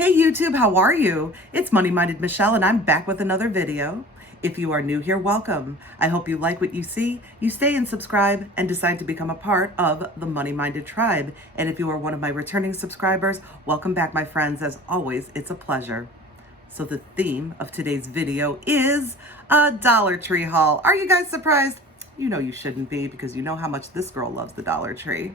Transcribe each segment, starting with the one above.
Hey YouTube, how are you? It's Money Minded Michelle and I'm back with another video. If you are new here, welcome. I hope you like what you see, you stay and subscribe and decide to become a part of the Money Minded tribe. And if you are one of my returning subscribers, welcome back my friends. As always, it's a pleasure. So the theme of today's video is a Dollar Tree haul. Are you guys surprised? You know you shouldn't be because you know how much this girl loves the Dollar Tree.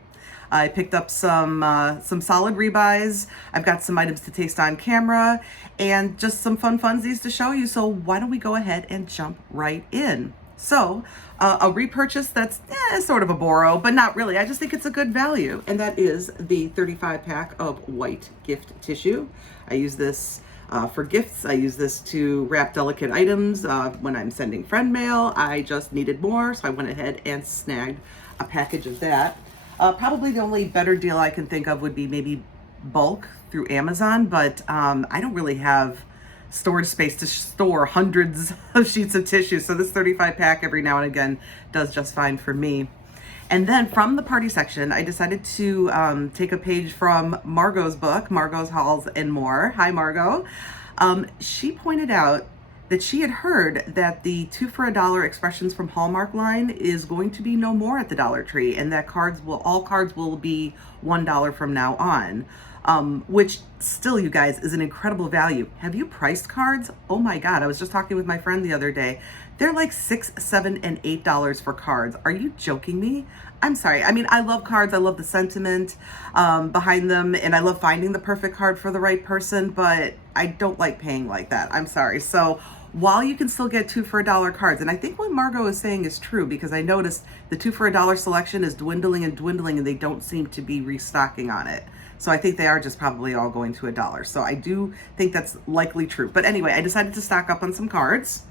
I picked up some solid rebuys. I've got some items to taste on camera and just some fun funsies to show you. So why don't we go ahead and jump right in? So a repurchase that's sort of a borrow, but not really. I just think it's a good value. And that is the 35 pack of white gift tissue. I use this for gifts. I use this to wrap delicate items when I'm sending friend mail. I just needed more, so I went ahead and snagged a package of that. Probably the only better deal I can think of would be maybe bulk through Amazon, but I don't really have storage space to store hundreds of sheets of tissue, so this 35 pack every now and again does just fine for me. And then from the party section, I decided to take a page from Margot's book, Margot's Hauls and More. Hi, Margot. She pointed out that she had heard that the 2 for $1 Expressions from Hallmark line is going to be no more at the Dollar Tree, and that all cards will be $1 from now on. Which still, you guys, is an incredible value. Have you priced cards? Oh my God, I was just talking with my friend the other day. They're like $6, $7, and $8 for cards. Are you joking me? I'm sorry. I mean, I love cards. I love the sentiment behind them, and I love finding the perfect card for the right person, but I don't like paying like that. I'm sorry. So while you can still get 2 for $1 cards, and I think what Margot is saying is true, because I noticed the 2 for $1 selection is dwindling and dwindling, and they don't seem to be restocking on it. So I think they are just probably all going to $1. So I do think that's likely true. But anyway, I decided to stock up on some cards.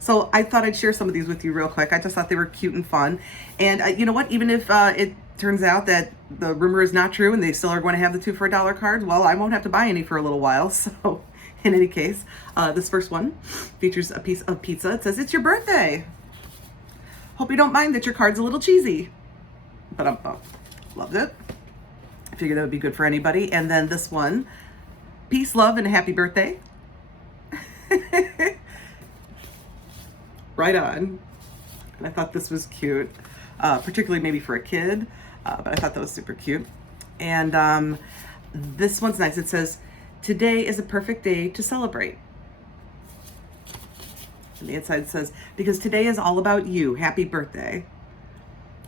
So I thought I'd share some of these with you real quick. I just thought they were cute and fun. And you know what? Even if it turns out that the rumor is not true and they still are going to have the 2 for $1 cards, well, I won't have to buy any for a little while. So in any case, this first one features a piece of pizza. It says, "It's your birthday. Hope you don't mind that your card's a little cheesy." But loved it. I figured that would be good for anybody. And then this one, "Peace, love, and a happy birthday." Right on. And I thought this was cute, particularly maybe for a kid, but I thought that was super cute. And this one's nice. It says, "Today is a perfect day to celebrate." And the inside says, "Because today is all about you. Happy birthday."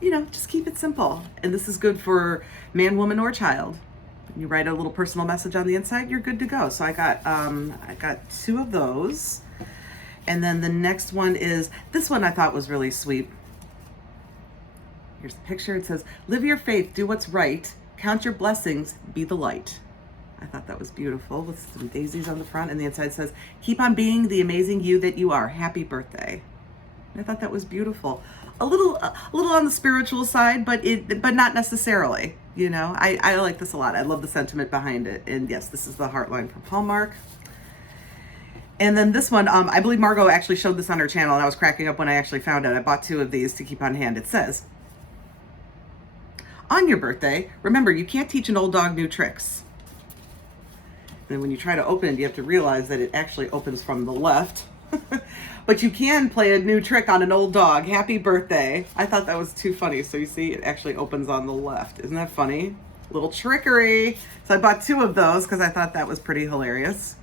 You know, just keep it simple. And this is good for man, woman, or child. You write a little personal message on the inside, you're good to go. So I got 2 of those. And then the next one is, this one I thought was really sweet. Here's the picture. It says, "Live your faith, do what's right, count your blessings, be the light." I thought that was beautiful with some daisies on the front. And the inside says, "Keep on being the amazing you that you are. Happy birthday." And I thought that was beautiful. A little on the spiritual side, but not necessarily. You know, I like this a lot. I love the sentiment behind it. And yes, this is the Heartline from Hallmark. And then this one, I believe Margot actually showed this on her channel, and I was cracking up when I actually found it. I bought 2 of these to keep on hand. It says, "On your birthday, remember you can't teach an old dog new tricks." And when you try to open it, you have to realize that it actually opens from the left. But you can play a new trick on an old dog. Happy birthday. I thought that was too funny. So you see, it actually opens on the left. Isn't that funny? Little trickery. So I bought 2 of those because I thought that was pretty hilarious.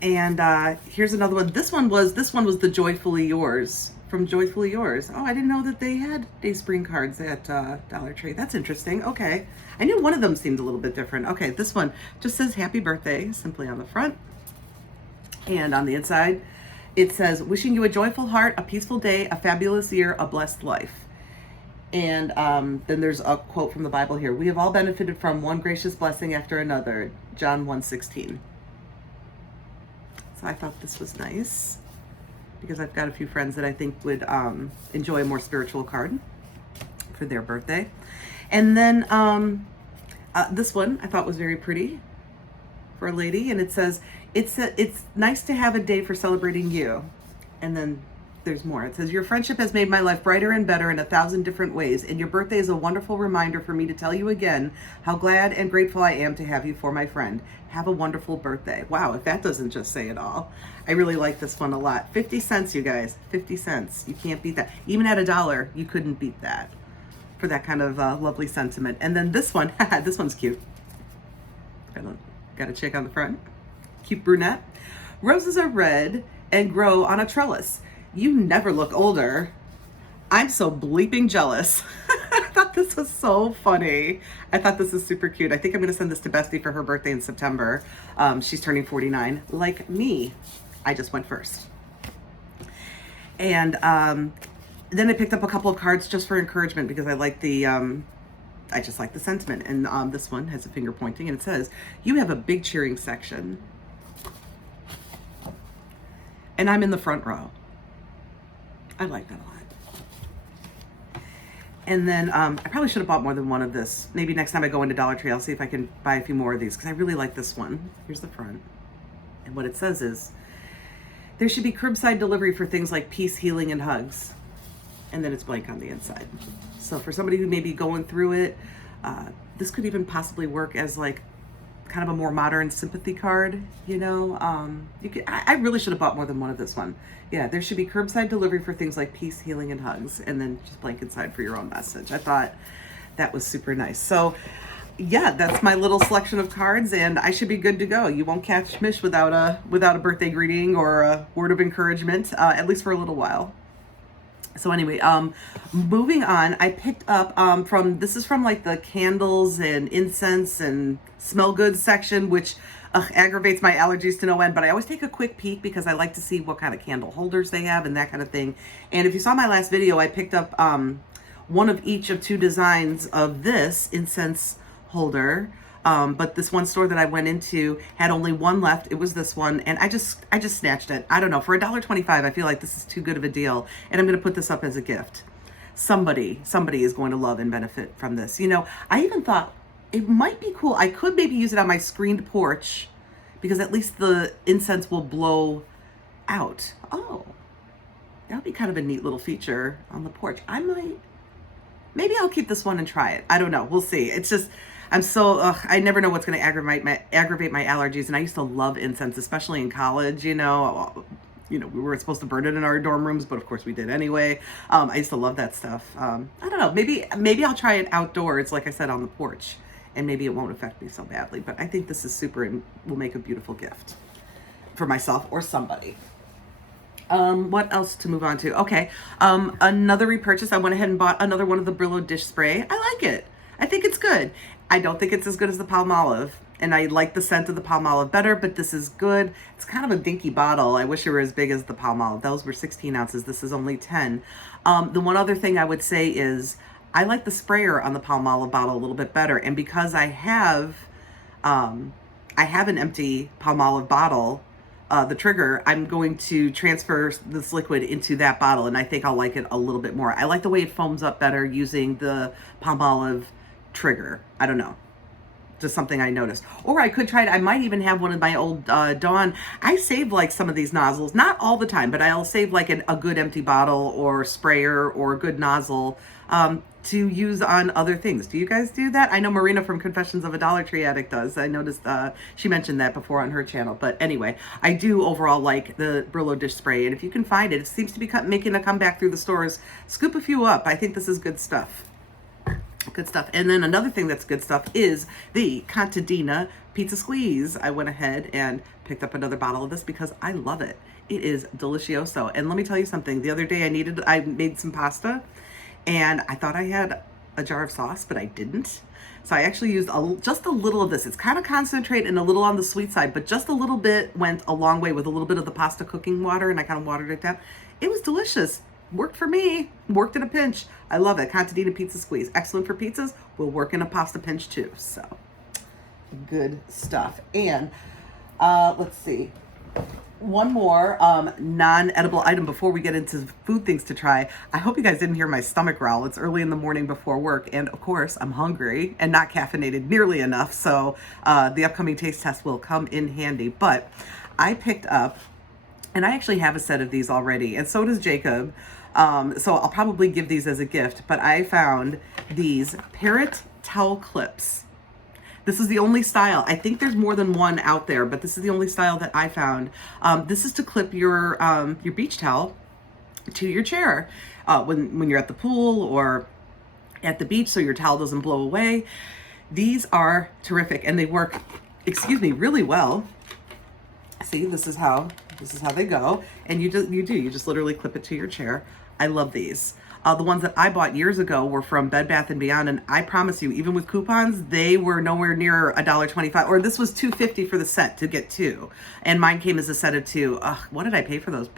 And here's another one. This one was the Joyfully Yours from Joyfully Yours. Oh, I didn't know that they had Dayspring cards at Dollar Tree. That's interesting. Okay. I knew one of them seemed a little bit different. Okay, this one just says "Happy Birthday" simply on the front. And on the inside, it says, "Wishing you a joyful heart, a peaceful day, a fabulous year, a blessed life." And then there's a quote from the Bible here. "We have all benefited from one gracious blessing after another." John 1:16. So I thought this was nice because I've got a few friends that I think would enjoy a more spiritual card for their birthday. And then this one I thought was very pretty for a lady, and it says, it's nice to have a day for celebrating you." And then there's more. It says, your friendship has made my life brighter and better in 1,000 different ways, and your birthday is a wonderful reminder for me to tell you again how glad and grateful I am to have you for my friend. Have a wonderful birthday. Wow, if that doesn't just say it all. I really like this one a lot. 50 cents, you guys. 50 cents. You can't beat that. Even at $1, you couldn't beat that for that kind of lovely sentiment. And then this one, this one's cute. Got a chick on the front. Cute brunette. Roses are red and grow on a trellis. You never look older. I'm so bleeping jealous. I thought this was so funny. I thought this is super cute. I think I'm going to send this to Bestie for her birthday in September. She's turning 49, like me. I just went first. And then I picked up a couple of cards just for encouragement because I like the, I just like the sentiment. And this one has a finger pointing and it says, you have a big cheering section. And I'm in the front row. I like that a lot. And then I probably should have bought more than one of this. Maybe next time I go into Dollar Tree, I'll see if I can buy a few more of these because I really like this one. Here's the front. And what it says is, there should be curbside delivery for things like peace, healing, and hugs. And then it's blank on the inside. So for somebody who may be going through it, this could even possibly work as like kind of a more modern sympathy card, you know. I really should have bought more than one of this one. Yeah, there should be curbside delivery for things like peace, healing, and hugs, and then just blank inside for your own message. I thought that was super nice. So yeah, that's my little selection of cards, and I should be good to go. You won't catch Mish without a birthday greeting or a word of encouragement, at least for a little while. So anyway, moving on, I picked up this is from like the candles and incense and smell goods section, which aggravates my allergies to no end, but I always take a quick peek because I like to see what kind of candle holders they have and that kind of thing. And if you saw my last video, I picked up one of each of 2 designs of this incense holder. But this one store that I went into had only one left. It was this one, and I just snatched it. I don't know, for $1.25, I feel like this is too good of a deal, and I'm going to put this up as a gift. Somebody is going to love and benefit from this. You know, I even thought it might be cool. I could maybe use it on my screened porch because at least the incense will blow out. Oh, that would be kind of a neat little feature on the porch. Maybe I'll keep this one and try it. I don't know. We'll see. It's just, I never know what's going to aggravate my allergies. And I used to love incense, especially in college, you know, we weren't supposed to burn it in our dorm rooms, but of course we did anyway. I used to love that stuff. I don't know, maybe I'll try it outdoors, like I said, on the porch, and maybe it won't affect me so badly, but I think this is super and will make a beautiful gift for myself or somebody. What else to move on to? Okay. Another repurchase. I went ahead and bought another one of the Brillo dish spray. I like it. I think it's good. I don't think it's as good as the Palmolive, and I like the scent of the Palmolive better, but this is good. It's kind of a dinky bottle. I wish it were as big as the Palmolive. Those were 16 ounces. This is only 10. The one other thing I would say is I like the sprayer on the Palmolive bottle a little bit better. And because I have an empty Palmolive bottle, the trigger, I'm going to transfer this liquid into that bottle, and I think I'll like it a little bit more. I like the way it foams up better using the Palmolive trigger. I don't know. Just something I noticed. Or I could try it. I might even have one of my old Dawn. I save like some of these nozzles, not all the time, but I'll save like a good empty bottle or sprayer or a good nozzle to use on other things. Do you guys do that? I know Marina from Confessions of a Dollar Tree Addict does. I noticed she mentioned that before on her channel. But anyway, I do overall like the Brillo dish spray. And if you can find it, it seems to be making a comeback through the stores. Scoop a few up. I think this is good stuff. Good stuff. And then another thing that's good stuff is the Contadina Pizza Squeeze. I went ahead and picked up another bottle of this because I love it. It is delicioso. And let me tell you something. The other day I made some pasta and I thought I had a jar of sauce, but I didn't. So I actually used just a little of this. It's kind of concentrate and a little on the sweet side, but just a little bit went a long way with a little bit of the pasta cooking water, and I kind of watered it down. It was delicious. Worked for me. Worked in a pinch. I love it. Contadina Pizza Squeeze. Excellent for pizzas. Will work in a pasta pinch too. So good stuff. And let's see. One more non-edible item before we get into food things to try. I hope you guys didn't hear my stomach growl. It's early in the morning before work, and of course I'm hungry and not caffeinated nearly enough, so the upcoming taste test will come in handy. But I picked up And I actually have a set of these already, and so does Jacob. So I'll probably give these as a gift, but I found these Parrot towel clips. This is the only style. I think there's more than one out there, but this is the only style that I found. This is to clip your beach towel to your chair when you're at the pool or at the beach, so your towel doesn't blow away. These are terrific, and they work, excuse me, really well. See, this is how they go, and you just literally clip it to your chair. I love these. The ones that I bought years ago were from Bed Bath & Beyond, and I promise you, even with coupons, they were nowhere near $1.25, or this was $2.50 for the set to get two, and mine came as a set of two. What did I pay for those?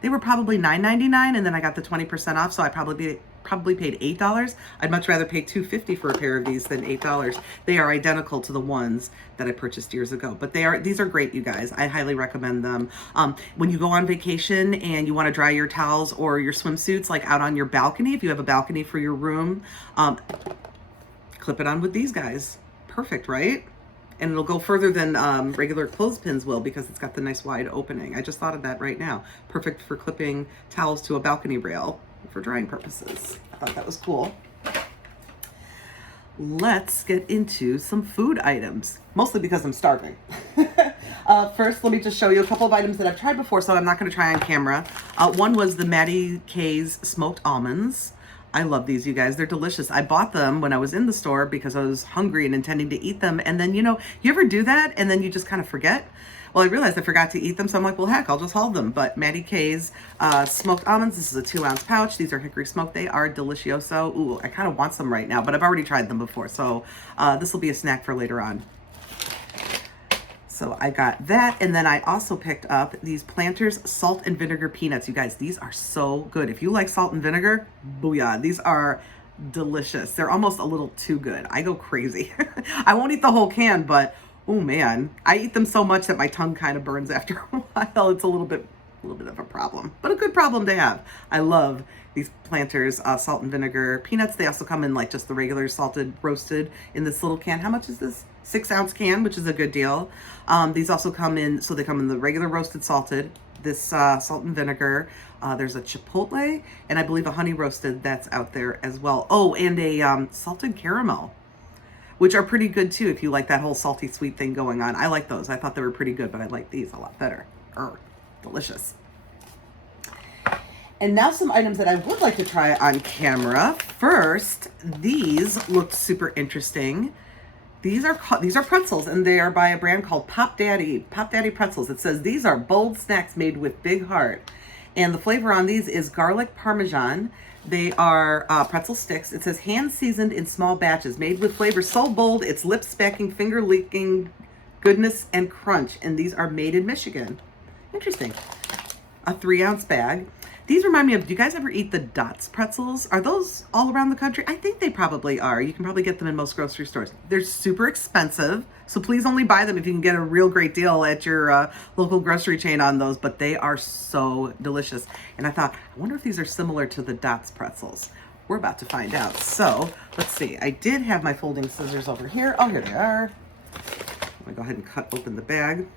They were probably $9.99, and then I got the 20% off, so I probably paid $8. I'd much rather pay $2.50 for a pair of these than $8. They are identical to the ones that I purchased years ago, but these are great, you guys. I highly recommend them. When you go on vacation and you want to dry your towels or your swimsuits, like out on your balcony, if you have a balcony for your room, clip it on with these guys. Perfect, right? And it'll go further than regular clothespins will, because it's got the nice wide opening. I just thought of that right now. Perfect for clipping towels to a balcony rail for drying purposes. I thought that was cool. Let's get into some food items, mostly because I'm starving. First, let me just show you a couple of items that I've tried before, so I'm not going to try on camera. One was the Maddies smoked almonds. I love these, you guys. They're delicious. I bought them when I was in the store because I was hungry and intending to eat them. And then, you ever do that and then you just kind of forget? Well, I realized I forgot to eat them, so I'm like, well, heck, I'll just haul them. But Maddie K's smoked almonds. This is a 2-ounce pouch. These are hickory smoked. They are delicioso. Ooh, I kind of want some right now, but I've already tried them before, so this will be a snack for later on. So I got that, and then I also picked up these Planters salt and vinegar peanuts. You guys, these are so good. If you like salt and vinegar, booyah. These are delicious. They're almost a little too good. I go crazy. I won't eat the whole can, but oh man, I eat them so much that my tongue kind of burns after a while. It's a little bit of a problem, but a good problem to have. I love these Planters salt and vinegar peanuts. They also come in like just the regular salted roasted in this little can. How much is this? 6-ounce can, which is a good deal. These also come in, so they come in the regular roasted salted, this salt and vinegar. There's a chipotle, and I believe a honey roasted that's out there as well. Oh, and a salted caramel, which are pretty good too if you like that whole salty sweet thing going on. I like those. I thought they were pretty good, but I like these a lot better. Delicious. And now some items that I would like to try on camera. First, these looked super interesting. These are pretzels, and they are by a brand called Daddy Pretzels. It says these are bold snacks made with big heart. And the flavor on these is garlic parmesan. They are pretzel sticks. It says hand seasoned in small batches, made with flavor so bold it's lip smacking, finger licking goodness and crunch. And these are made in Michigan. Interesting. A 3-ounce bag. These remind me of, do you guys ever eat the Dots pretzels? Are those all around the country? I think they probably are. You can probably get them in most grocery stores. They're super expensive, so please only buy them if you can get a real great deal at your local grocery chain on those, but they are so delicious. And I thought, I wonder if these are similar to the Dots pretzels. We're about to find out. So let's see. I did have my folding scissors over here. Oh, here they are. I'm gonna go ahead and cut open the bag.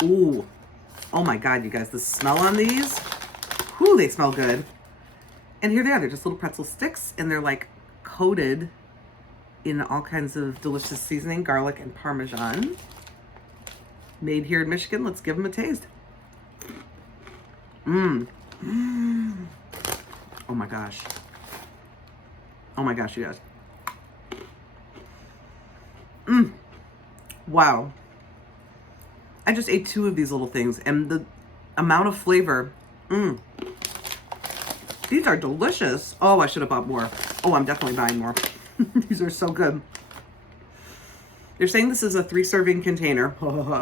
Ooh, oh my God, you guys, the smell on these, whoo, they smell good. And here they are, they're just little pretzel sticks, and they're like coated in all kinds of delicious seasoning, garlic and Parmesan. Made here in Michigan. Let's give them a taste. Oh my gosh. Oh my gosh, you guys. Wow. I just ate 2 of these little things, and the amount of flavor, these are delicious. Oh, I should have bought more. Oh, I'm definitely buying more. These are so good. They're saying this is a 3-serving container.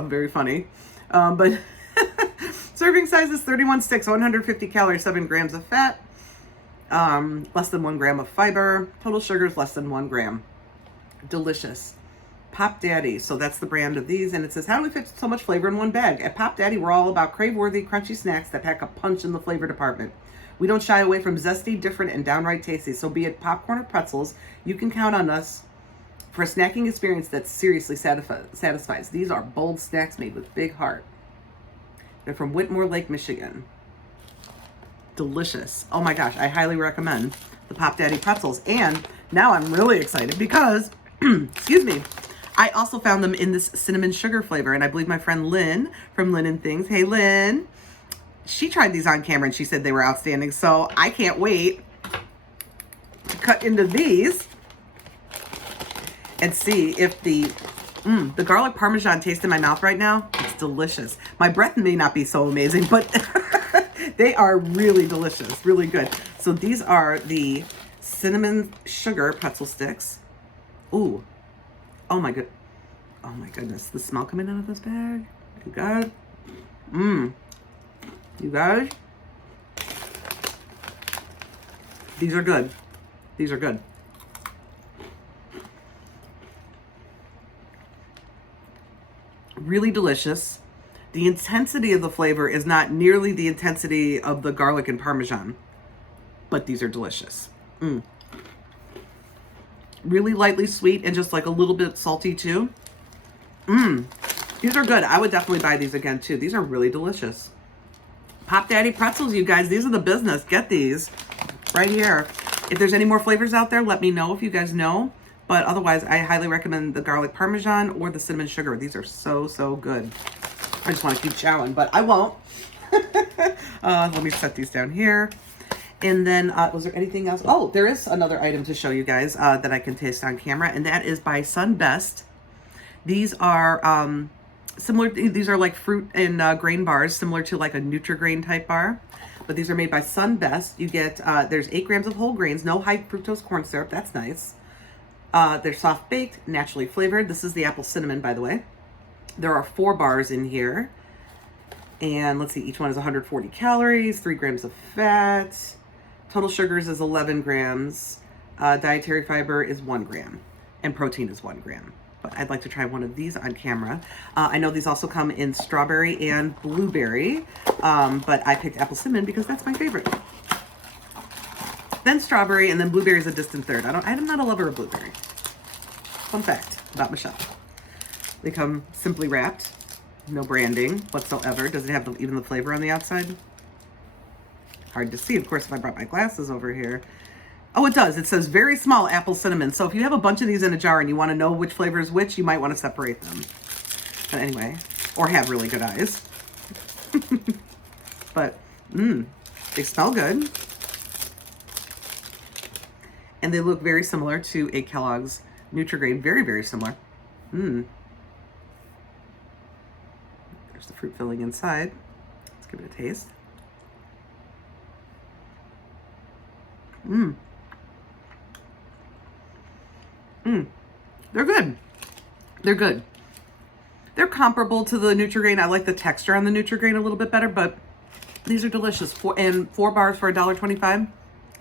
Very funny. But serving size is 31 sticks, 150 calories, 7 grams of fat, less than 1 gram of fiber. Total sugar is less than 1 gram. Delicious. Pop Daddy, so that's the brand of these, and it says, how do we fit so much flavor in one bag? At Pop Daddy, we're all about crave-worthy, crunchy snacks that pack a punch in the flavor department. We don't shy away from zesty, different, and downright tasty, so be it popcorn or pretzels, you can count on us for a snacking experience that seriously satisfies. These are bold snacks made with big heart. They're from Whitmore Lake, Michigan. Delicious. Oh my gosh, I highly recommend the Pop Daddy Pretzels. And now I'm really excited because, excuse me, I also found them in this cinnamon sugar flavor. And I believe my friend Lynn from Lynn and Things, hey Lynn, she tried these on camera and she said they were outstanding. So I can't wait to cut into these and see if the garlic parmesan taste in my mouth right now, it's delicious. My breath may not be so amazing, but they are really delicious, really good. So these are the cinnamon sugar pretzel sticks. Ooh, oh my goodness, the smell coming out of this bag. You guys, you guys, these are good. These are good. Really delicious. The intensity of the flavor is not nearly the intensity of the garlic and parmesan, but these are delicious. Really lightly sweet and just like a little bit salty too. These are good. I would definitely buy these again too. These are really delicious. Pop Daddy Pretzels, you guys, these are the business. Get these right here. If there's any more flavors out there, let me know if you guys know. But otherwise, I highly recommend the garlic parmesan or the cinnamon sugar. These are so, so good. I just want to keep chowing, but I won't. Let me set these down here. And then, was there anything else? Oh, there is another item to show you guys that I can taste on camera, and that is by Sunbest. These are similar. These are like fruit and grain bars, similar to like a Nutri-Grain type bar. But these are made by Sunbest. You get, there's 8 grams of whole grains, no high fructose corn syrup. That's nice. They're soft baked, naturally flavored. This is the apple cinnamon, by the way. There are 4 bars in here. And let's see, each one is 140 calories, 3 grams of fat. Total sugars is 11 grams. Dietary fiber is 1 gram. And protein is 1 gram. But I'd like to try one of these on camera. I know these also come in strawberry and blueberry. But I picked apple cinnamon because that's my favorite. Then strawberry, and then blueberry is a distant third. I'm not a lover of blueberry. Fun fact about Michelle. They come simply wrapped, no branding whatsoever. Does it have even the flavor on the outside? Hard to see, of course, if I brought my glasses over here. Oh, it does. It says very small apple cinnamon. So if you have a bunch of these in a jar and you want to know which flavor is which, you might want to separate them. But anyway, or have really good eyes. But, they smell good. And they look very similar to a Kellogg's Nutri-Grain. Very, very similar. There's the fruit filling inside. Let's give it a taste. They're good. They're good. They're comparable to the Nutri-Grain. I like the texture on the Nutri-Grain a little bit better, but these are delicious. 4 bars for $1.25.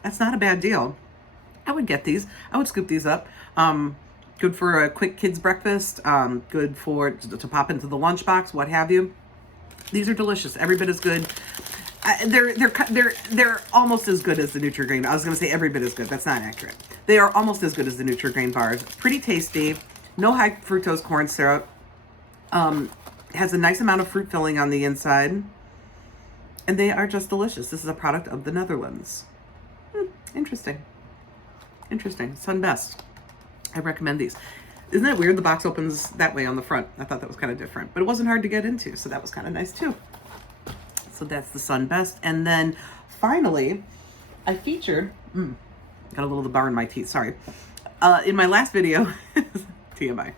That's not a bad deal. I would get these. I would scoop these up. Good for a quick kids breakfast. Good for to pop into the lunchbox, what have you. These are delicious. Every bit as good. They're almost as good as the Nutri-Grain. I was going to say every bit as good. That's not accurate. They are almost as good as the Nutri-Grain bars. Pretty tasty. No high fructose corn syrup. Has a nice amount of fruit filling on the inside. And they are just delicious. This is a product of the Netherlands. Interesting. Interesting. Sunbest. I recommend these. Isn't it weird the box opens that way on the front? I thought that was kind of different. But it wasn't hard to get into, so that was kind of nice too. So that's the Sunbest. And then finally, I featured... got a little of the bar in my teeth, sorry. In my last video... TMI.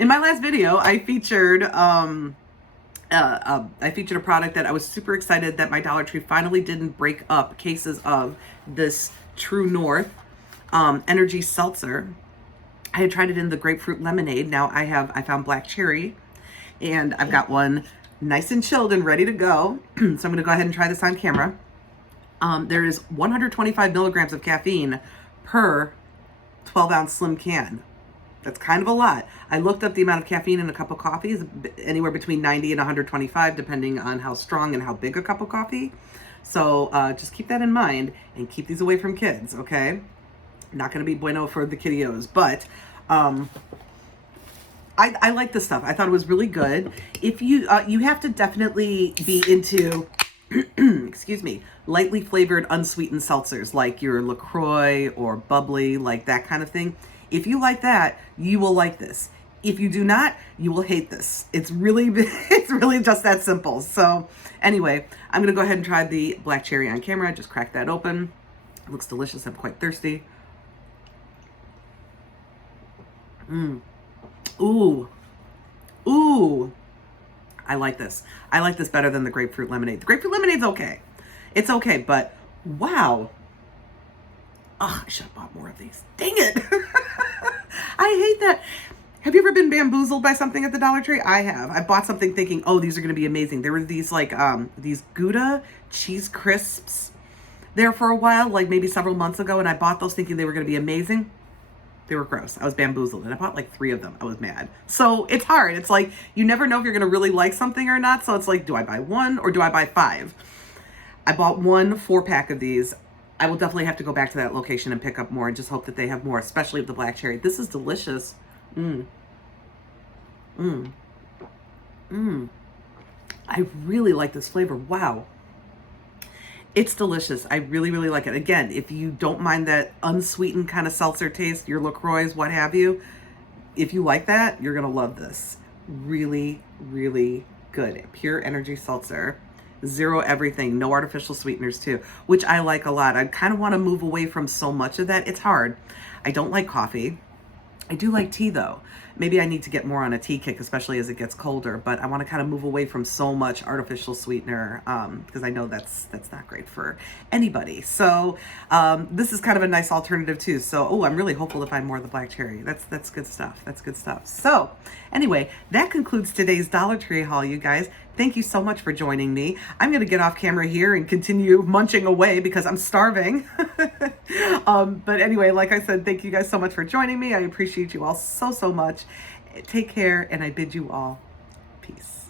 In my last video, I featured... I featured a product that I was super excited that my Dollar Tree finally didn't break up cases of this True North energy seltzer. I had tried it in the grapefruit lemonade. Now I found black cherry, and I've got one nice and chilled and ready to go. So I'm going to go ahead and try this on camera. There is 125 milligrams of caffeine per 12-ounce slim can. That's kind of a lot. I looked up the amount of caffeine in a cup of coffee is anywhere between 90 and 125, depending on how strong and how big a cup of coffee. So just keep that in mind and keep these away from kids, okay? Not going to be bueno for the kiddios, but Um, I like this stuff. I thought it was really good. If you, you have to definitely be into, excuse me, lightly flavored unsweetened seltzers like your LaCroix or bubbly, like that kind of thing. If you like that, you will like this. If you do not, you will hate this. It's really, it's really just that simple. So anyway, I'm going to go ahead and try the black cherry on camera. Just crack that open. It looks delicious. I'm quite thirsty. Ooh. Ooh. I like this. I like this better than the grapefruit lemonade. The grapefruit lemonade's okay. It's okay, but wow. Oh, I should have bought more of these. Dang it. I hate that. Have you ever been bamboozled by something at the Dollar Tree? I have. I bought something thinking, oh, these are going to be amazing. There were these like, these Gouda cheese crisps there for a while, like maybe several months ago. And I bought those thinking they were going to be amazing. They were gross. I was bamboozled and I bought like 3 of them. I was mad. So it's hard. It's like, you never know if you're going to really like something or not. So it's like, do I buy 1 or do I buy 5? I bought 1 4-pack of these. I will definitely have to go back to that location and pick up more and just hope that they have more, especially with the black cherry. This is delicious. I really like this flavor. Wow. It's delicious. I really, really like it. Again, if you don't mind that unsweetened kind of seltzer taste, your LaCroix, what have you, if you like that, you're going to love this. Really, really good. Pure energy seltzer. Zero everything. No artificial sweeteners too, which I like a lot. I kind of want to move away from so much of that. It's hard. I don't like coffee. I do like tea though. Maybe I need to get more on a tea kick, especially as it gets colder, but I want to kind of move away from so much artificial sweetener because I know that's not great for anybody. So this is kind of a nice alternative too. So, oh, I'm really hopeful to find more of the black cherry. That's good stuff. That's good stuff. So anyway, that concludes today's Dollar Tree haul, you guys. Thank you so much for joining me. I'm going to get off camera here and continue munching away because I'm starving. But anyway, like I said, thank you guys so much for joining me. I appreciate you all so, so much. Take care, and I bid you all peace.